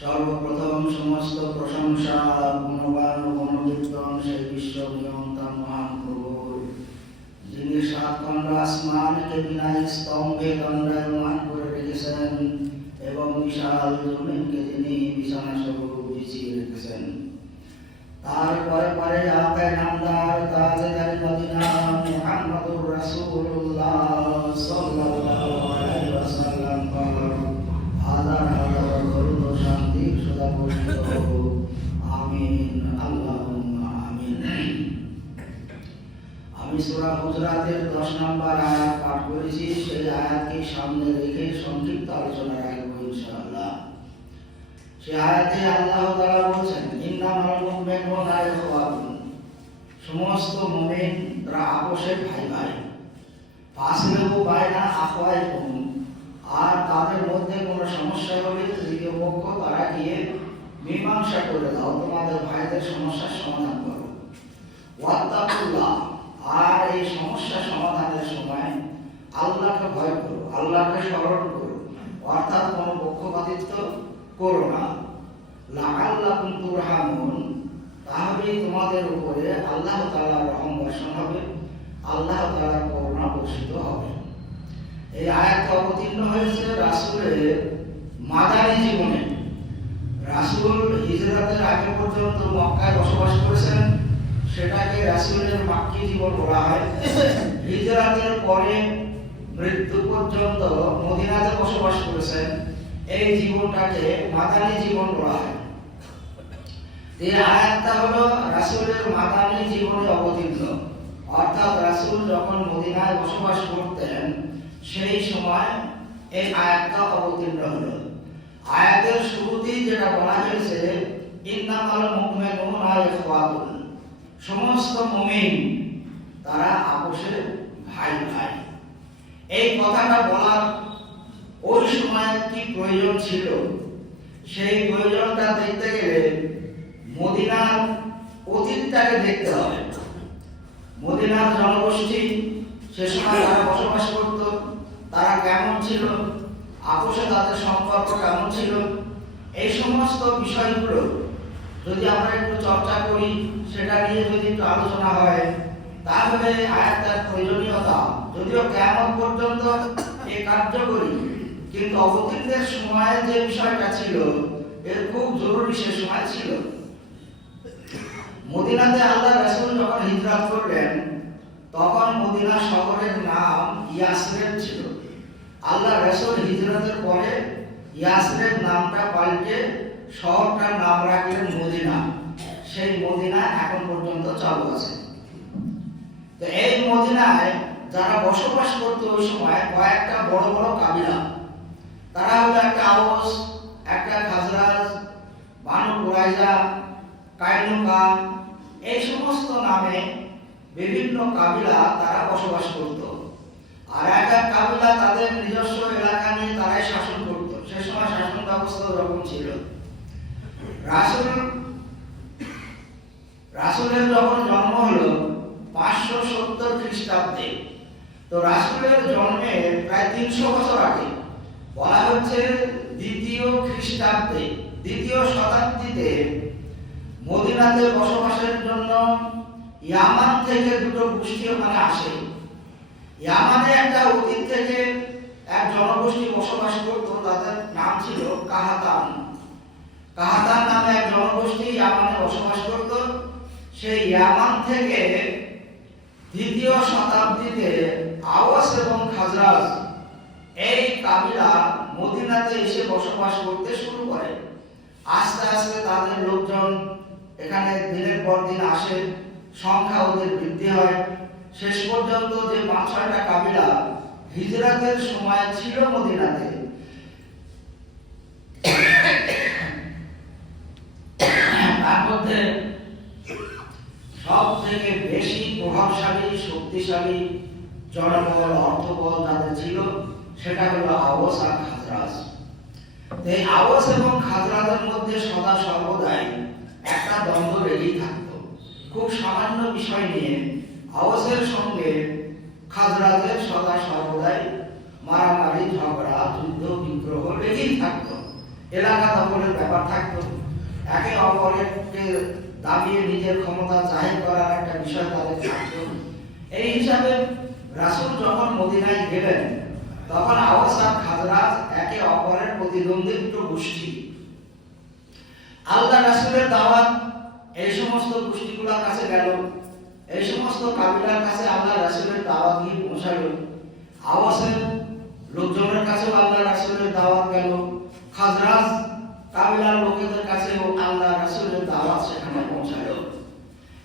সর্বপ্রথম সমস্ত প্রশংসা গুণগান ও গণকীর্তন সেই বিশ্ব নিয়ন্তা মহান প্রভুর, যিনি সাত খণ্ড আসমানকে বিনা স্তম্ভে দণ্ডায়মান করে রেখেছেন এবং বিশাল জমিনকে তিনি বিছানা স্বরূপ বিছিয়ে রেখেছেন। তারপরে পরে আকায় নামদার তাজদার মদিনা মুহাম্মদুর রাসূলুল্লাহ সাল্লাল্লাহু আলাইহি ওয়াসাল্লাম পর হাজার হাজার দরুদ ও শান্তি সদা বর্ষিত হোক। আমিন, আল্লাহুম্মা আমিন। আমি সূরা হুজরাতের 10 নম্বর আয়াত পাঠ করেছি। সেই আয়াতকে সামনে রেখে সংক্ষিপ্ত আলোচনা রাখব ইনশাআল্লাহ। সেই আয়াতে আল্লাহ তাআলা বলেছেন, ইন্নামাল মুমিনুনা ইখওয়াতুন, সমস্ত মুমিন তারা আপোষের ভাই ভাই। ফাসলিহু বাইনা আখওয়াইকুম, আর তাদের মধ্যে কোনো সমস্যা হলে তৃতীয় পক্ষ তারা গিয়ে মীমাংসা করে দাও, তোমাদের ভাইদের সমস্যার সমাধান করো। ওয়াত্তাকুল্লাহ, আর এই সমস্যা সমাধানের সময় আল্লাহকে ভয় করো, আল্লাহকে স্মরণ করো, অর্থাৎ কোনো পক্ষপাতিত্ব করো না। লাআল্লাকুম তুরহামুন, তাহলেই তোমাদের উপরে আল্লাহ তাআলার রহম বর্ষণ হবে, আল্লাহ তাআলার করুণা বর্ষিত হবে। এই আয়াত অবতীর্ণ হয়েছে রাসূলের মাদানী জীবনে। রাসূল হিজরতের আগে পর্যন্ত মক্কায় বসবাস করেছেন, সেটাকে রাসূলের মাক্কি জীবন বলা হয়। হিজরতের পরে মৃত্যু পর্যন্ত মদিনাতে বসবাস করেছেন, এই জীবনটাকে মাদানী জীবন বলা হয়। এই আয়াতটা হলো রাসূলের মাদানী জীবনে অবতীর্ণ, অর্থাৎ রাসূল যখন মদিনায় বসবাস করতেন সেই সময় এই আয়াতটা অবতীর্ণ হলো। আয়াতের শুরুতেই যেটা বলা হয়েছে, ইন্নামাল মুমিনুনা ইখওয়াতুন, সমস্ত মুমিন তারা আপোষের ভাই ভাই। এই কথাটা বলার ওই সময় কি প্রয়োজন ছিল, সেই প্রয়োজনটা দেখতে গেলে মদিনার অতীতটাকে দেখতে হবে। মদিনার জনগোষ্ঠী সে সময় তারা বসবাস করত, তারা কেমন ছিল, আপোষে তাদের সম্পর্ক কেমন ছিল, এই সমস্ত বিষয়গুলো যদি আমরা একটু চর্চা করি, সেটা নিয়ে যদি একটু আলোচনা হয়, তাহলে আয়াতটার প্রয়োজনীয়তা, যদিও কিয়ামত পর্যন্ত এই কার্যকরী, কিন্তু অবতীর্ণের সময় যে বিষয়টা ছিল এর খুব জরুরি সে সময় ছিল। মদিনাতে আল্লাহ রাসূল যখন হিজরত করলেন, তখন মদিনা শহরের নাম ইয়াসরিব ছিল। আল্লাহ রাসূল হিজরতের পরে ইয়াসরিব নামটা পাল্টে শহরটার নাম রাখলেন মদিনা। সেই মদিনা এখন পর্যন্ত চালু আছে। তো এই মদিনায় যারা বসবাস করত ওই সময় কয়েকটা বড় বড় কাবিলা, তারা হলো একটা আওস, একটা খাজরাজ, বানু কুরাইজা, কাইনুকা, এই সমস্ত নামে বিভিন্ন কাবিলা তারা বসবাস করত। আর এক এক কাবিলা তাদের নিজস্ব এলাকা নিয়ে তারাই শাসন করত। সে সময় শাসন ব্যবস্থা ওরকম ছিল। রাসূলের যখন জন্ম হলো 570 খ্রিস্টাব্দে, তো রাসূলের জন্মের প্রায় 300 বছর আগে, বলা হচ্ছে দ্বিতীয় খ্রিস্টাব্দে, দ্বিতীয় শতাব্দীতে মদিনাতে বসবাসের জন্য ইয়ামান থেকে দুটো গোষ্ঠী ওখানে আসে। ইয়ামানে একটা অতীত থেকে এক জনগোষ্ঠী বসবাস করত, তাদের নাম ছিল কাহাতান। কাহাতান নামে এক জনগোষ্ঠী ইয়ামানে বসবাস করত। সেই ইয়ামান থেকে দ্বিতীয় শতাব্দীতে আওস এবং খাজরাজ এই কাবিলা মদিনাতে এসে বসবাস করতে শুরু করে। আস্তে আস্তে তাদের লোকজন এখানে দিনের পর দিন আসে, সংখ্যা ওদের বৃদ্ধি হয়। শেষ পর্যন্ত যে 5-6টা কাবিলা হিজরতের সময় ছিল মদিনাতে, তার মধ্যে সব থেকে বেশি প্রভাবশালী, শক্তিশালী জনবল, অর্থবল যাদের ছিল সেটা হলো আওস আর খাজরাজ। এই আওস এবং খাজরাজের মধ্যে সদা সর্বদাই একটা দ্বন্দ্ব লেগেই থাকতো। খুব সামান্য বিষয় নিয়ে আওসের সঙ্গে খাজরাজের সদা সর্বদাই মারামারি, ঝগড়া, যুদ্ধ বিগ্রহ লেগেই থাকতো। এলাকা দখলের ব্যাপার থাকতো, একে অপরকে দাবিয়ে নিজের ক্ষমতা জাহির করার একটা বিষয় তাদের থাকতো। এই হিসাবে রাসূল যখন মদিনায় গেলেন তখন আওস আর খাজরাজ একে অপরের প্রতিদ্বন্দ্বী দুটো গোষ্ঠী। আল্লাহ রাসূলের দাওয়াত এই সমস্ত গোষ্ঠীগুলোর কাছে গেল, এই সমস্ত কাবিলার কাছে আল্লাহ রাসূলের দাওয়াত গিয়ে পৌঁছালো। আওয়াসের লোকজনের কাছেও আল্লাহ রাসূলের দাওয়াত গেল, খাজরাজ কাবিলার লোকেদের কাছেও আল্লাহ রাসূলের দাওয়াত সেখানে পৌঁছালো।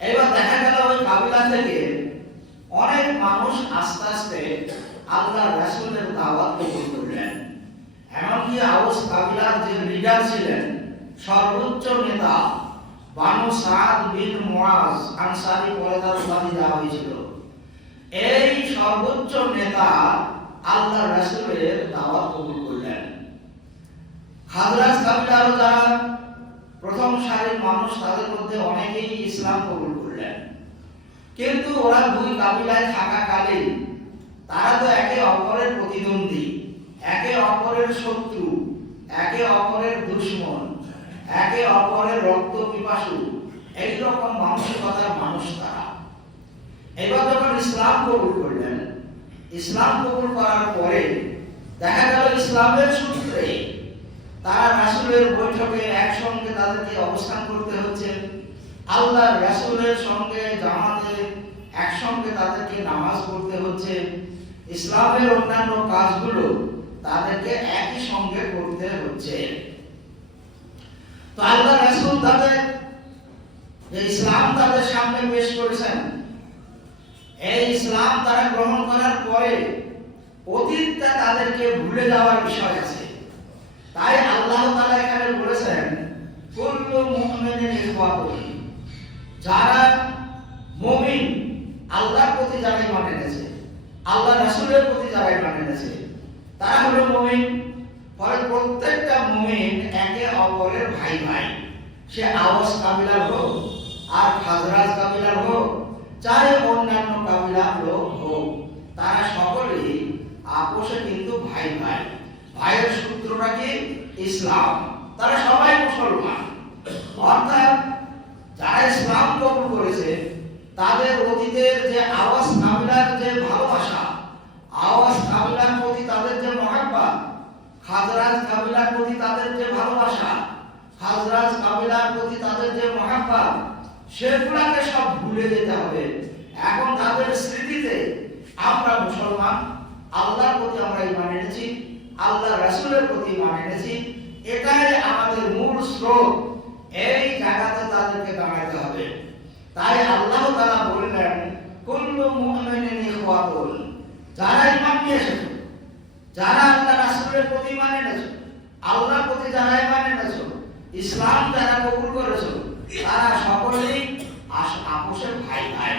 এবার দেখা গেল ওই কাবিলা থেকে অনেক মানুষ আস্তে আস্তে আল্লাহ রাসূলের দাওয়াত কবুল করলেন। এমনকি আওস কাবিলার যে লিডার ছিলেন, সর্বোচ্চ নেতা বানু সাদ বিন মুআজ আনসারী পরে তার উপাধি দেওয়া হয়েছিল, এই সর্বোচ্চ নেতা আল্লাহ রাসূলের দাওয়াত কবুল করলেন। খাজরাজ কাবিলারও যারা প্রথম সারির মানুষ তাদের মধ্যে অনেকেই ইসলাম কবুল করলেন। কিন্তু ওরা দুই কাবিলায় থাকাকালীন তারা তো একে অপরের প্রতিদ্বন্দ্বী, একে অপরের শত্রু, একে অপরের দুশমন, একে অপরের রক্ত পিপাসু, এইরকম মানসিকতার মানুষ তারা। এবার যখন ইসলাম কবুল করলেন, ইসলাম কবুল করার পরে দেখা গেল ইসলামের সূত্রে তারা রাসূলের বৈঠকে একসঙ্গে তাদেরকে অবস্থান করতে হচ্ছে, আল্লাহ রাসূলের সঙ্গে জামাতে একসঙ্গে তাদেরকে নামাজ পড়তে হচ্ছে, ইসলামের অন্যান্য কাজগুলো তাদেরকে একই সঙ্গে করতে হচ্ছে। তো আল্লাহ রাসূল তাদের যে ইসলাম তাদের সামনে পেশ করেছেন, এই ইসলাম তারা গ্রহণ করার পরে অতীতটা তাদেরকে ভুলে যাওয়ার বিষয় আছে। তাই আল্লাহ তাআলা এখানে বলেছেন কুল্লু মুমিনিন ইখওয়াতুন, যারা মুমিন, আল্লাহর প্রতি যারা ঈমান এনেছে, আল্লাহ রাসূলের প্রতি যারা ঈমান এনেছে, তারা হলো মুমিন। ফলে প্রত্যেকটা মুমিন একে অপরের ভাই ভাই, সে আওস কাবিলার হোক আর খাজরাজ কাবিলার হোক, চাই অন্যান্য কাবিলার লোক হোক, তারা সকলেই আপোষে কিন্তু ভাই ভাই। ভাইয়ের সূত্রটা কি? ইসলাম। তারা সবাই মুসলমান। অর্থাৎ যারা ইসলাম কবুল করেছে তাদের অতীতের যে আওয়াজ কাবিলার যে ভালোবাসা, আওয়াজ কাবিলার প্রতি তাদের যে মহাব্বত, খাজরাজ কাবিলার প্রতি তাদের যে ভালোবাসা, খাজরাজ কাবিলার প্রতি তাদের যে মহাব্বত, সেগুলাকে সব ভুলে যেতে হবে। এখন তাদের স্মৃতিতে আমরা মুসলমান, আল্লাহর প্রতি আমরা ঈমান এনেছি, আল্লাহ রাসূলের প্রতি ঈমান এনেছি, এটাই আমাদের মূল স্রোত। এই জায়গাতে তাদেরকে দাঁড়াতে হবে। তাই আল্লাহ তাআলা বললেন কুল্লু মুমিনিন ইখওয়াতুন, যারা ঈমান নিয়ে এসেছে, যারা আল্লাহ রাসূলের প্রতি ঈমান এনেছে, আল্লাহর প্রতি যারা ঈমান এনেছে, ইসলাম যারা কবুল করেছে, তারা সকলেই আপোষের ভাই ভাই।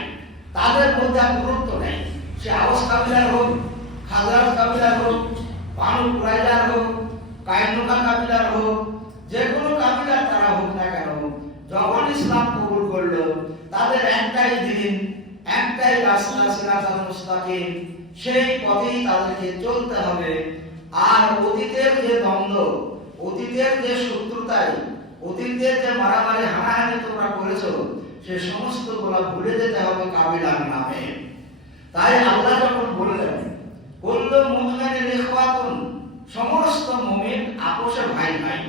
তাদের মধ্যে গুরুত্ব নেই, সে আওস কাবিলার হোক, খাজরাজ কাবিলার হোক, বানু কুরাইজার হোক, কাইনুকা কাবিলার হোক, যে কোনো কাবিলার তারা হোক না কেন, যখন ইসলাম কবুল করলো তাদের একটাই দিন, একটাই রাস্তা, সিরাতাল মুস্তাকিম, সেই পথেই তাদেরকে চলতে হবে। আর অতীতের যে দ্বন্দ্ব, অতীতের যে শত্রুতাই, অতীতের যে মারামারি হানাহানি তোমরা করেছো, সে সমস্ত গুলা ভুলে যেতে হবে কাবিলার নামে। তাই আল্লাহ যখন বললেন কুল্লু মুমিনিন ইখওয়াতুন, সমস্ত মুমিন আপোষে ভাই ভাই,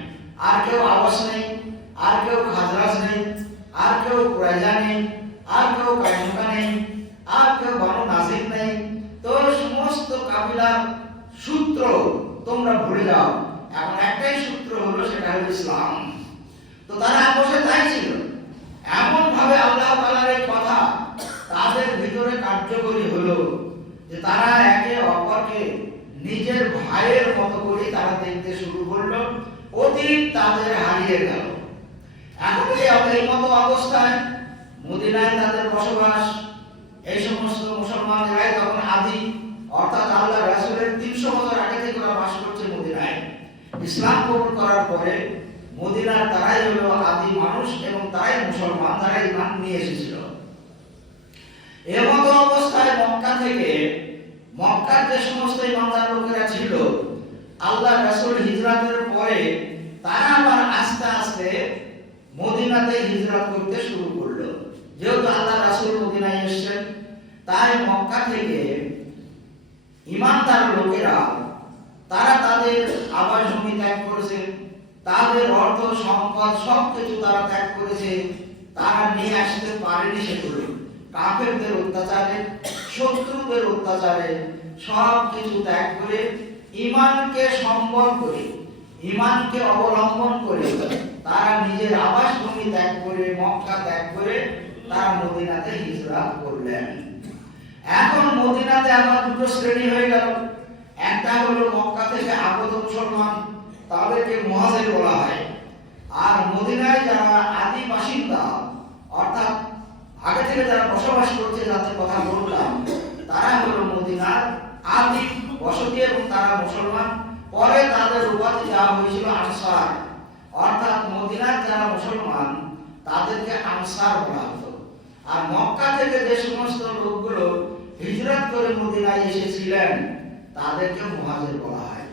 আর কেউ আওয়াস নেই, আর কেউ খাজরাজ নেই, আর কেউ কুরাইজা নেই, আর কেউ কাইনুকা নেই, আর কেউ বানু নাজির নেই। তো সমস্ত কাবিলার সূত্র তোমরা ভুলে যাও, এখন একটাই সূত্র হলো, সেটা হলো ইসলাম। তো তারা আপোষে তাই ছিল। এমন ভাবে আল্লাহ তাআলার এই কথা তাদের ভিতরে কার্যকরী হলো যে তারা একে অপরকে নিজের ভাইয়ের মতো করে তারা দেখতে শুরু করলো। অতীত তাদের হারিয়ে গেল। এখন এই মতো অবস্থায় মদিনায় তাদের বসবাস, এই সমস্ত মুসলমানরাই তখন আদি, অর্থাৎ আল্লাহ রাসূলের 300 বছর আগে থেকে ওরা বাস করছে মদিনায়। ইসলাম কবুল করার পরে মদিনার তারাই হলো আদি মানুষ এবং তারাই মুসলমান, তারা ঈমান নিয়ে এসেছিল। এমত অবস্থায় মক্কা থেকে, মক্কার যে সমস্ত ঈমানদার লোকেরা ছিল, আল্লাহ রাসূল হিজরতের পরে তারা মদিনাতে হিজরত করতে শুরু করলো। যেহেতু আল্লাহ রাসূল মদিনায় এসেছেন, তাই মক্কা থেকে ঈমানদার লোকেরা তারা তাদের আবাসভূমি ত্যাগ করেছে, তাদের অর্থ সম্পদ সবকিছু তারা ত্যাগ করেছে। তারা নিয়ে আসতে পারেনি সেগুলো, কাফেরদের অত্যাচারে, শত্রুদের অত্যাচারে সব কিছু ত্যাগ করে ঈমানকে সম্বল করে, ঈমানকে অবলম্বন করে তারা নিজের আবাসভূমি ত্যাগ করে, মক্কা ত্যাগ করে তারা মদিনাতে হিজরত করলেন। এখন মদিনাতে আবার দুটো শ্রেণী হয়ে গেল। একটা হলো মক্কা থেকে আগত মুসলমান, তাদেরকে মুহাজির বলা হয়। আর মদিনায় যারা আদি বাসিন্দা, অর্থাৎ আগে থেকে যারা বসবাস করছে, যাদের কথা বললাম, তারা হলো মদিনার আদি বসতি এবং তারা মুসলমান। পরে তাদের উপাধি দেওয়া হয়েছিল আনসার, অর্থাৎ মদিনার যারা মুসলমান তাদেরকে আনসার বলা হতো। আর মক্কা থেকে যে সমস্ত লোকগুলো হিজরত করে মদিনায় এসেছিলেন তাদেরকে মুহাজির বলা হয়।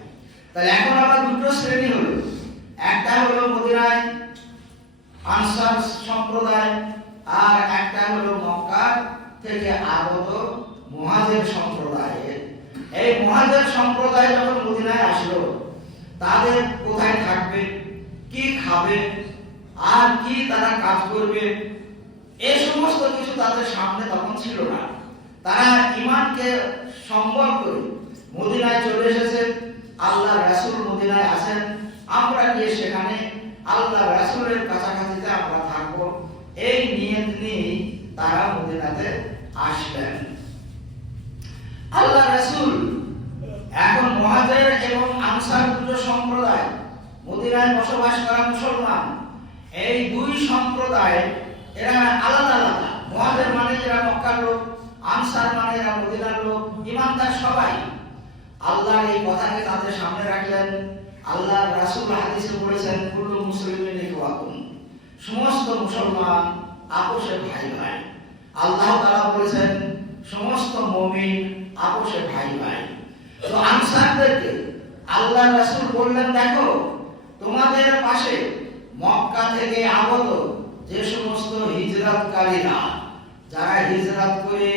তাহলে এখন আবার দুটো শ্রেণী হলো, একটা হলো মদিনায় আনসার সম্প্রদায়, আর একটা হলো মক্কা থেকে আগত মুহাজির সম্প্রদায়। এই মুহাজির সম্প্রদায় যখন মদিনায় আসলো, তাদের কোথায় থাকবে, কি খাবে, আর কি তারা কাজ করবে, এই সমস্ত কিছু তাদের সামনে তখন ছিল না। তারা ঈমানকে সম্বল করে মদিনায় চলে এসেছে। আল্লাহ রাসূল মদিনায় আছেন, আমরা গিয়ে সেখানে আল্লাহ রাসূলের কাছাকাছিতে আমরা থাকবো, এই নিয়ত নিয়ে তারা মদিনাতে আসলেন। আল্লাহ রাসূল এখন মুহাজির এবং আনসার দুটো সম্প্রদায়, মদিনায় বসবাস করা মুসলমান, এই দুই সম্প্রদায় এরা আলাদা আলাদা। মুহাজির মানে এরা মক্কার লোক, আনসার মানে এরা মদিনার লোক, ঈমানদার সবাই। আল্লাহর এই কথাকে তাদের সামনে রাখলেন। আল্লাহ রাসূল হাদিসে বলেছেন, কুল্লু মুসলিমিন ইখওয়াতুন, সমস্ত মুসলমান আপোষে ভাই ভাই। আল্লাহ তাআলা বলেছেন, সমস্ত মুমিন আপোষে ভাই ভাই। তো আনসারদেরকে আল্লাহ রাসূল বললেন, দেখো তোমাদের পাশে মক্কা থেকে আগত যে সমস্ত হিজরতকারীরা, যারা হিজরত করে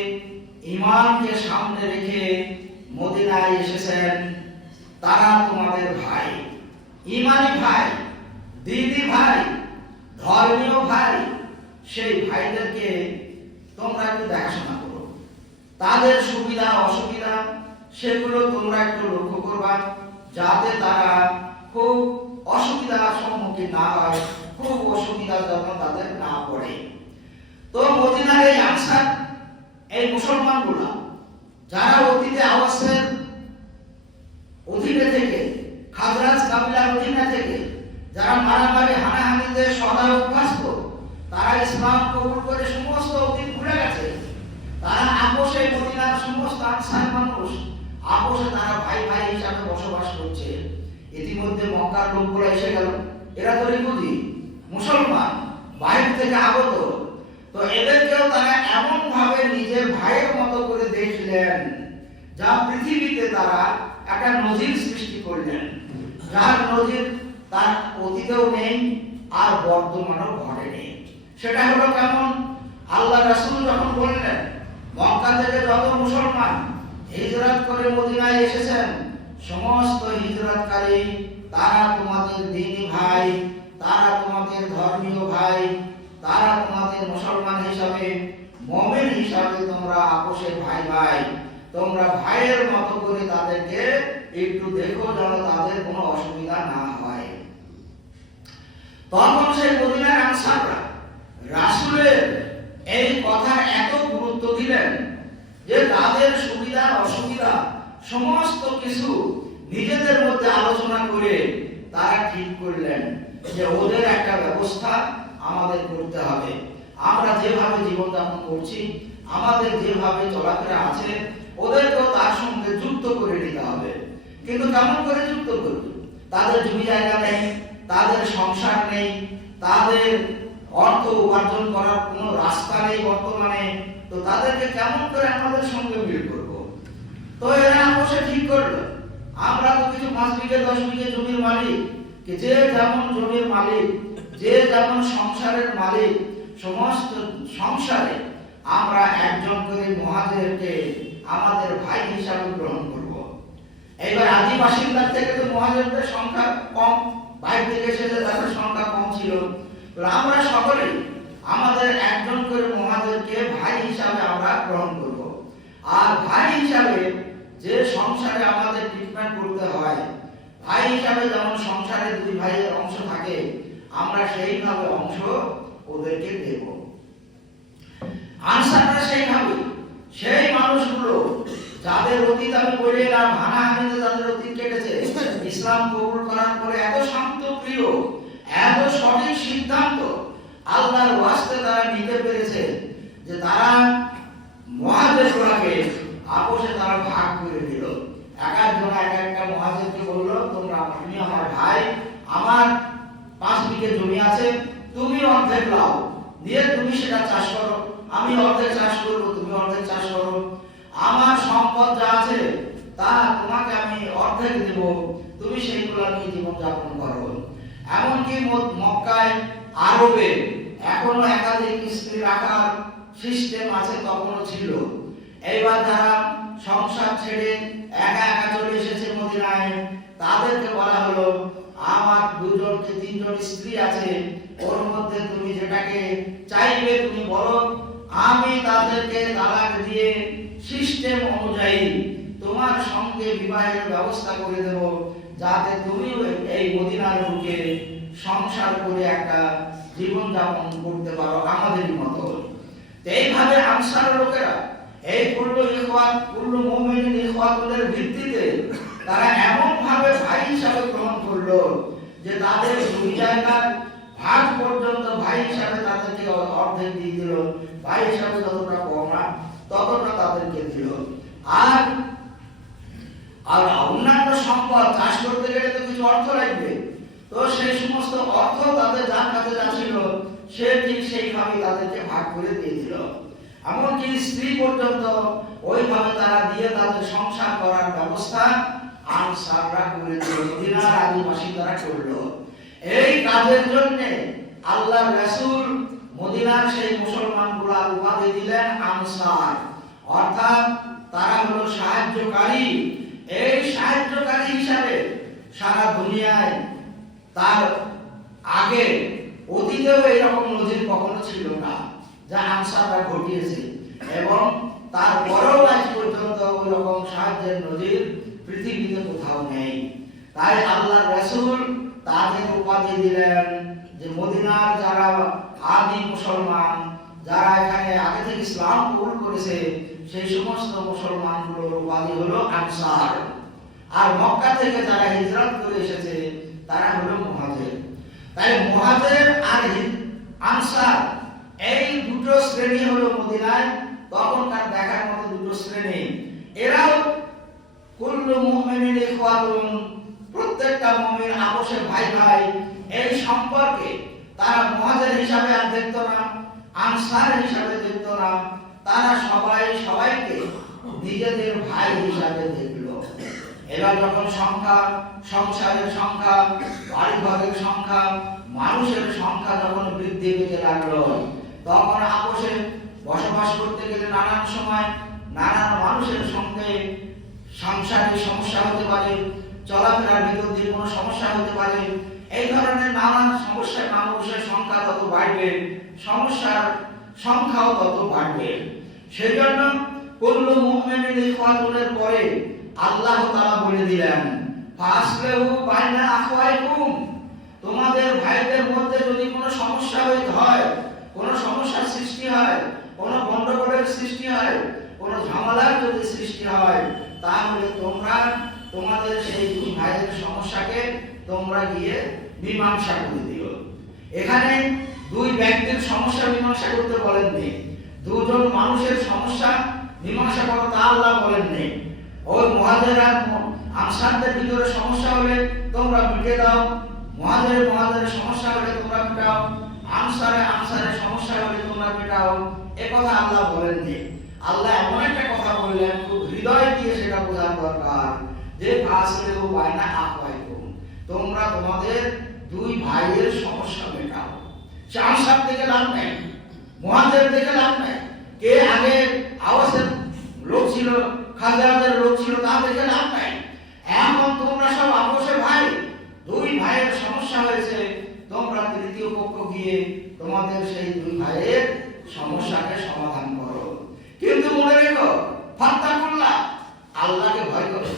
ঈমানকে সামনে রেখে মদিনায় এসেছেন, তারা তোমাদের ভাই, ঈমানি ভাই, দিদি ভাই, ধর্মীয় ভাই। সেই ভাইদেরকে তোমরা একটু দেখাশোনা করো, তাদের সুবিধা অসুবিধা সেগুলো তোমরা একটু লক্ষ্য করবা, যাতে তারা খুব অসুবিধার সম্মুখীন না হয়, খুব অসুবিধা যেন তাদের না পড়ে। তো মদিনার এই আনসার, এই মুসলমানগুলা যারা অতীতে আওয়াসের অধীনে থেকে, খাজরাজ কাবিলার অধীনে থেকে যারা মারামারি হানাহানিতে সদা অভ্যস্ত, তারা ইসলাম কবুল করে সমস্ত অতীত ভুলে গেছে। তারা আপোষে মদিনার সমস্ত আনসার মানুষ আপোষে তারা ভাই ভাই হিসাবে বসবাস করছে। ইতিমধ্যে মক্কার লোকগুলো এসে গেল, এরা তো ইহুদি মুসলমান, বাইরে থেকে আগত। তো এদেরকেও তারা এমন ভাবে নিজের ভাইয়ের মতো করে দেখলেন, যা পৃথিবীতে তারা একটা নজির সৃষ্টি করলেন, যার নজির তার অতীতেও নেই আর বর্তমানেও ঘটেনি। সেটা হলো কেমন? আল্লাহ রাসূল যখন বললেন, মক্কা থেকে যত মুসলমান হিজরত করে মদিনায় এসেছেন, সমস্ত হিজরতকারী তারা তোমাদের দ্বীনি ভাই, তারা তোমাদের ধর্মীয় ভাই, তারা তোমাদের মুসলমান হিসাবে, মুমিন হিসাবে তোমরা আপোষে ভাই ভাই। তোমরা ভাইয়ের মতো করে তাদেরকে একটু দেখো, যেন তাদের কোনো অসুবিধা না হয়। তখন সেই মদিনার আনসাররা রাসূলের এই কথা এত গুরুত্ব দিলেন যে তাদের সুবিধা অসুবিধা সমস্ত কিছু নিজেদের মধ্যে আলোচনা করে তারা ঠিক করলেন যে ওদের একটা ব্যবস্থা আমাদের করতে হবে। আমরা যেভাবে জীবনযাপন করছি, আমাদের যেভাবে চলাফেরা আছে, ওদেরকেও তার সঙ্গে যুক্ত করে নিতে হবে। কিন্তু কেমন করে যুক্ত করব? তাদের জমি জায়গা নেই, তাদের সংসার নেই, তাদের অর্থ উপার্জন করার কোনো রাস্তা নেই বর্তমানে। তো তাদেরকে কেমন করে আমাদের সঙ্গে মিল করব? তো এরা বসে ঠিক করলো, আমরা তো কিছু 5 বিঘে 10 বিঘে জমির মালিক, যে যেমন জমির মালিক যে যেমন সংসারের মালিক, সমস্ত সংসারে আমরা একজন করে মুহাজিরকে আমাদের ভাই হিসাবে গ্রহণ করব। এবার আদি বাসিন্দার থেকে তো মুহাজিরদের সংখ্যা কম, বাইরে থেকে এসেছে তাদের সংখ্যা কম ছিল। আমরা সকলেই আমাদের একজন করে মুহাজিরকে ভাই হিসাবে আমরা গ্রহণ করব। আর ভাই হিসাবে যে সংসারে আমাদের ট্রিটমেন্ট করতে হয়, ভাই হিসাবে যেমন সংসারে দুই ভাইয়ের অংশ থাকে, আমরা সেইভাবে অংশ ওদেরকে দেব। আনসাররা সেইভাবে সেই মানুষগুলো যাদের অতীত আমি বলি না, হানাহানিতে যাদের অতীত কেটেছে, ইসলাম কবুল করার পরে এত শান্ত প্রিয়, এত সঠিক সিদ্ধান্ত আল্লাহর ওয়াস্তে তারা নিতে পেরেছে যে তারা মুহাজিরগুলোকে আপোষে তারা ভাগ করে দিল। এক একজন এক একটা মুহাজিরকে বলল, তোমরা, তুমি আমার ভাই, আমার 5 বিঘে জমি আছে, তুমি অর্ধেক লাও, দিয়ে তুমি সেটা চাষ করো, আমি অর্ধেক চাষ করবো, তুমি অর্ধেক চাষ করো, আমার সম্পদ যা আছে তা তোমাকে আমি অর্ধেক দেব, তুমি সেইগুলো নিয়ে জীবনযাপন করো। এমনকি মক্কায়, আরবে এখনো একাধিক স্ত্রী রাখার সিস্টেম আছে, তখনও ছিল। এইবার যারা সংসার ছেড়ে একা একা চলে এসেছে মদিনায়, তাদেরকে বলা হলো, আমার 2জন কি 3জন স্ত্রী আছে, ওর মধ্যে তুমি যেটাকে চাইবে তুমি বলো, আমি তাদেরকে তালাক দিয়ে সিস্টেম অনুযায়ী তোমার সঙ্গে বিবাহের ব্যবস্থা করে দেব, যাতে তুমি এই মদিনার বুকে সংসার করে একটা জীবন যাপন করতে পারো আমাদের মতো। এইভাবে আনসার লোকেরা এই কুল্লু মুমিনিন ইখওয়াতুলের ভিত্তিতে তারা এমন ভাবে ভাই হিসাবে গ্রহণ করলো যে তাদের দুই জায়গার ভাগ পর্যন্ত ভাই হিসাবে তাদেরকে অর্ধেক দিয়ে দিল, ভাই হিসাবে যতটা পাওনা ততটা তাদেরকে দিল। আর অন্যান্য সম্পদ, চাষ করতে গেলে তো কিছু অর্থ লাগবে, তো সেই সমস্ত অর্থ তাদের যার কাছে যাচ্ছিল সে ঠিক সেইভাবে তাদেরকে ভাগ করে দিয়ে দিল। এমনকি স্ত্রী পর্যন্ত ওইভাবে তারা দিয়ে তাদের সংসার করার ব্যবস্থা আনসাররা করে দিল, মদিনার আদিবাসী তারা করলো। এই কাজের জন্য আল্লাহর রাসূল মদিনার সেই মুসলমানগুলোর উপাধি দিলেন আনসার, অর্থাৎ তারা হলো সাহায্যকারী। এই সাহায্যকারী হিসাবে সারা দুনিয়ায় তার আগে অতীতেও এরকম নজির কখনো ছিল না যা আনসাররা ঘটিয়েছে, এবং তারপরেও আজ পর্যন্ত ওই রকম সাহায্যের নজির পৃথিবীতে কোথাও নেই। তাই আল্লাহর রাসূল তাদের উপাধি দিলেন যে মদিনার যারা আদি মুসলমান, যারা এখানে আগে থেকে ইসলাম কবুল করেছে, সেই সমস্ত মুসলমানগুলোর উপাধি হলো আনসার। আর মক্কা থেকে যারা হিজরত করে এসেছে তারা হলো মুহাজির। তাই মুহাজির আর আনসার এই দুটো শ্রেণী হলো মদিনায় তখনকার দেখার মতো দুটো শ্রেণী। এরাও কুল্লু মুমিনিন ইখওয়াতুন, প্রত্যেকটা মুমিন আপোষে ভাই ভাই। এই সম্পর্কে তারা মুহাজির হিসাবে আর দেখতো না, আনসার হিসাবে দেখতো না, তারা সবাই সবাইকে নিজেদের ভাই হিসাবে দেখলো। এবার যখন সংখ্যা, সংসারের সংখ্যা, বাড়িঘরের সংখ্যা, মানুষের সংখ্যা যখন বৃদ্ধি পেতে লাগলো, তখন আপোষে বসবাস করতে গেলে নানান সময় নানান মানুষের সঙ্গে সাংসারিক সমস্যা হতে পারে, চলাফেরার ভিতর দিয়ে কোনো সমস্যা হতে পারে। এই ধরনের নানান সমস্যায় মানুষের সংখ্যা তত বাড়বে, সমস্যার সংখ্যাও তত বাড়বে। সেজন্য কুল্লু মুমিনিন ইখওয়াতুনের পরে আল্লাহ তাআলা বলে দিলেন, ফাসলিহু বাইনা আখওয়াইকুম, তোমাদের ভাইদের মধ্যে যদি কোনো সমস্যা হয়, কোনো সমস্যার সৃষ্টি হয়, কোনো গন্ডগোলের সৃষ্টি হয়, কোনো ঝামেলার যদি সৃষ্টি হয়, তাহলে তোমরা তোমাদের সেই দুই ভাইয়ের সমস্যাকে তোমরা গিয়ে মীমাংসা করে দিও। এখানে দুই ব্যক্তির সমস্যা মীমাংসা করতে বলেননি, দুজন মানুষের সমস্যা মীমাংসা করো তা আল্লাহ বলেননি। ওই মুহাজির আর আনসারদের ভিতরে সমস্যা হলে তোমরা মিটে দাও, মুহাজিরের সমস্যা হলে তোমরা মিটাও, আনসারের সমস্যা হলে তোমরা মিটাও, এ কথা আল্লাহ বলেননি। আল্লাহ এমন একটা কথা বললেন, খুব হৃদয় দিয়ে সেটা বোঝার দরকার, যে ফাসলিহু বাইনা আখওয়াইকুম, তোমরা তোমাদের দুই ভাইয়ের সমস্যা মেটাও। চামসার থেকে লাভ নাই, মুহাজির থেকে লাভ নাই, কে আগে আওয়াজের লোক ছিল, খাজরাজের লোক ছিল, তা দেখে লাভ নাই। এখন তোমরা সব আপোষে ভাই, দুই ভাইয়ের সমস্যা হয়েছে, তোমরা তৃতীয় পক্ষ গিয়ে তোমাদের সেই দুই ভাইয়ের সমস্যাকে সমাধান করো। কিন্তু মনে রেখো, ফাত্তাকুল্লাহ, আল্লাহকে ভয় করো,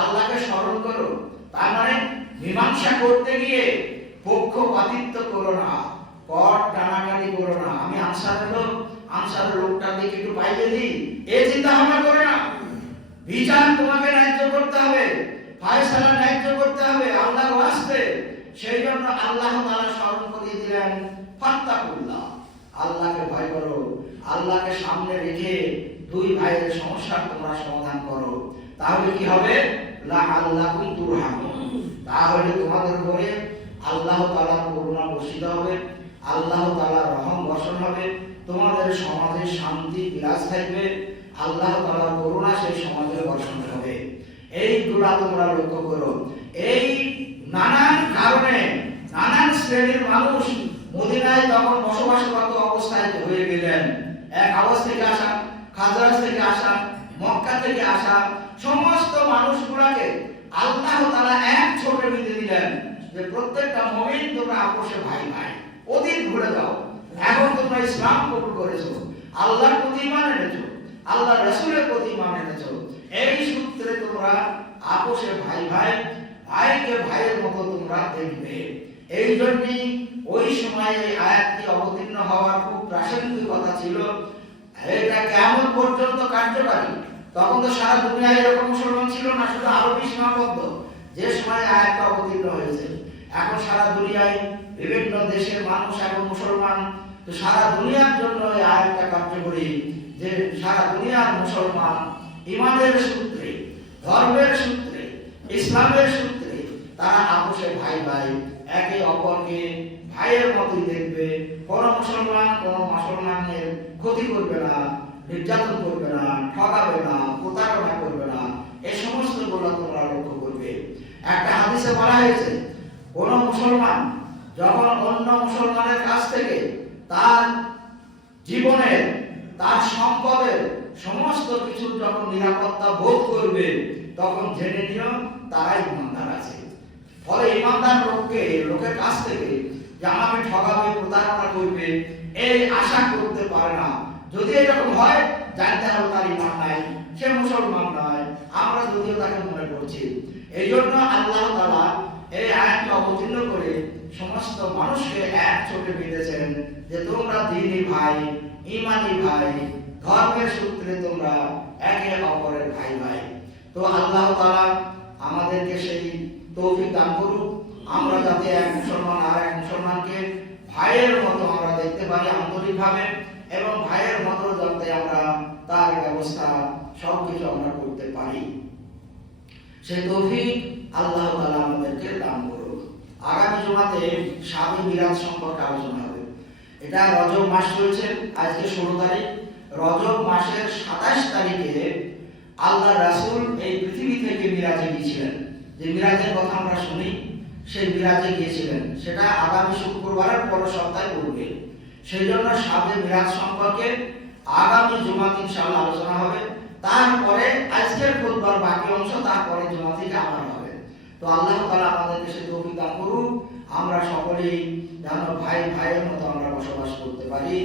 আল্লাহকে স্মরণ করো। তার মানে মীমাংসা করতে গিয়ে পক্ষপাতিত্ব করো না, পট টানাটানি করো না। আমি আনসারের লোক, আনসারের লোকটার দিকে একটু পাইয়ে দিই, এ চিন্তা ভাবনা করে না। বিচার তোমাকে ন্যায্য করতে হবে, ফয়সালা ন্যায্য করতে হবে আল্লাহর ওয়াস্তে। সেই জন্য আল্লাহ তাআলা স্মরণ করিয়ে দিলেন ফাত্তাকুল্লাহ, আল্লাহকে ভয় করো, আল্লাহকে সামনে রেখে দুই ভাইয়ের সমস্যা তোমরা সমাধান করো। তাহলে কি হবে? লাআল্লাকুম তুরহামুন, তাহলে তোমাদের উপরে আল্লাহ তাআলার করুণা বর্ষিত হবে, আল্লাহ তাআলার রহম বর্ষণ হবে, তোমাদের সমাজে শান্তি বিরাজ থাকবে, আল্লাহ তাআলার করুণা সেই সমাজে বর্ষণ হবে। এইগুলা তোমরা লক্ষ্য করো। এই নানান কারণে নানান শ্রেণীর মানুষ মদিনায় তখন বসবাসরত অবস্থায় হয়ে গেলেন। এক আওয়াজ থেকে আসা, খাজরাজ থেকে আসা, মক্কা থেকে আসা সমস্ত মানুষগুলোকে আল্লাহ তাআলা এক ছোটে বেঁধে দিলেন যে প্রত্যেকটা মুমিন তোমরা আপোষে ভাই ভাই, অতীত ভুলে যাও। এখন তোমরা ইসলাম কবুল করেছো, আল্লাহর প্রতি ঈমান এনেছো, আল্লাহ রাসূলের প্রতি ঈমান এনেছো, এই সূত্রে তোমরা আপোষে ভাই ভাই, ভাইকে ভাইয়ের মতো তোমরা দেখবে। এই জন্যই ওই সময় এই আয়াতটি অবতীর্ণ হওয়ার খুব প্রাসঙ্গিকতা ছিল। এটা কেমন পর্যন্ত কার্যকারী। তখন তো সারা দুনিয়ায় এরকম মুসলমান ছিল না, শুধু আরবি সীমাবদ্ধ। যে সময় আয়াতটা অবতীর্ণ হয়েছে, এখন সারা দুনিয়ায় বিভিন্ন দেশের মানুষ এখন মুসলমান। তো সারা দুনিয়ার জন্য এই আয়াতটা কার্যকরী, যে সারা দুনিয়ার মুসলমান ঈমানের সূত্রে, ধর্মের সূত্রে, ইসলামের সূত্রে তারা আপোষে ভাই ভাই, একে অপরকে ভাইয়ের মতোই দেখবে। কোন মুসলমান কোন মুসলমানের ক্ষতি করবে না, নির্যাতন করবে না, ঠকাবে না, প্রতারণা করবে না, এই সমস্ত গুলো তোমরা লক্ষ্য করবে। একটা হাদিসে বলা হয়েছে, কোন মুসলমান যখন অন্য মুসলমানের কাছ থেকে তার জীবনের, তার সম্পদের সমস্ত কিছু যখন নিরাপত্তা বোধ করবে, তখন জেনে নিও তারাই ঈমানদার আছে। ফলে ঈমানদার লোকের কাছ থেকে যে আমাকে ঠকাবে, প্রতারণা করবে, এই আশা করতে পারে না। যদি এরকম হয়, জানতে হবে তার ঈমান নাই, সে মুসলমান নয়। আমরা যদিও তাকে মনে করছি। এই জন্য আল্লাহ তাআলা এই আয়াতটা অবতীর্ণ করে সমস্ত মানুষকে এক চোখে বেঁধেছেন যে তোমরা দ্বীনি ভাই, ঈমানি ভাই, ধর্মের সূত্রে তোমরা একে অপরের ভাই ভাই। তো আল্লাহ তাআলা আমাদেরকে সেই তৌফিক দান করুক, আমরা যাতে এক মুসলমান আর এক মুসলমানকে ভাইয়ের মতো আমরা দেখতে পারি আন্তরিকভাবে, এবং ভাইয়ের মতো যাতে আমরা তার ব্যবস্থা সবকিছু আমরা করতে পারি। সেই তৌফিক আল্লাহ তাআলা আমাদেরকে দান করুক। আগামী জুমাতে শাবি মিরাজ সম্পর্কে আলোচনা হবে। এটা রজব মাস চলছে, আজকে 16 তারিখ। রজব মাসের 27 তারিখে আল্লাহ রাসূল এই পৃথিবী থেকে মিরাজে গিয়েছিলেন। যে মিরাজের কথা আমরা শুনি, সেই মিরাজে গিয়েছিলেন, সেটা আগামী শুক্রবারের পরের সপ্তাহে পড়বে। সেই জন্য শাবে মিরাজ সম্পর্কে আগামী জুমাতে ইনশাআল্লাহ আলোচনা হবে। তারপরে আজকের খুতবার বাকি অংশ তারপরে জুমা থেকে আবার হবে। তো আল্লাহ তাআলা আমাদেরকে সেই তৌফিক দান করুক, আমরা সকলেই যেন ভাই ভাইয়ের মতো আমরা বসবাস করতে পারি।